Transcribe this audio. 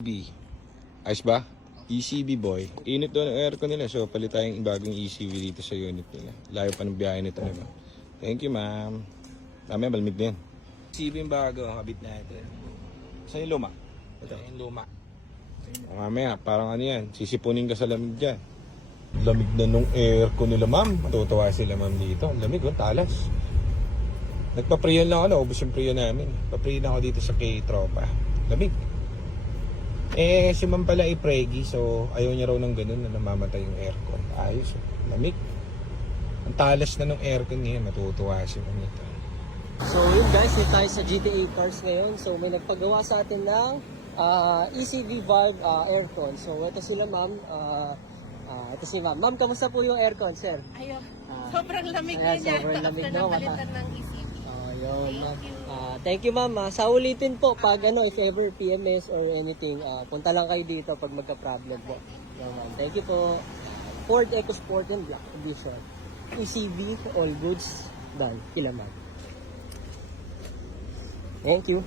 B. Ayos ba? ECV boy. Init doon ang aircon nila. So, palit tayong bagong ECV dito sa unit nila. Layo pa ng biyahe nito naman. Thank you, ma'am. Mamaya, malamig na yan. ECV yung bago. Kabit natin. Saan yung luma? Ito. Yung luma. Mamaya, parang ano yan. Sisipunin ka sa lamig dyan. Lamig na nung aircon nila, ma'am. Matutuwa sila, ma'am, dito. Lamig, talas. Nagpa-preyon lang ako. Naubos yung preyon namin. Pa-preyon ako dito sa K-Tropa. Lamig. Si ma'am pala ay preggy, so ayaw niya raw ng ganun na namamatay yung aircon. Ayos, lamig. Ang talas na ng aircon niya, matutuwa siya nito. So yun guys, dito tayo sa GTA Cars ngayon. So may nagpagawa sa atin ng ECV valve aircon. So ito sila ma'am. Ito si ma'am. Ma'am, kamusta po yung aircon, sir? Ayun. Sobrang lamig ayan, na niya. sobrang lamig After na, napalitan ng ECV. Yun, ma'am. Thank you ma'am. Sa ulitin po, pag if ever PMS or anything, punta lang kayo dito pag magka-problem po. Yun, ma'am. Thank you po. Ford EcoSport and Black Edition. ECV, all goods, done. Kila ma'am. Thank you.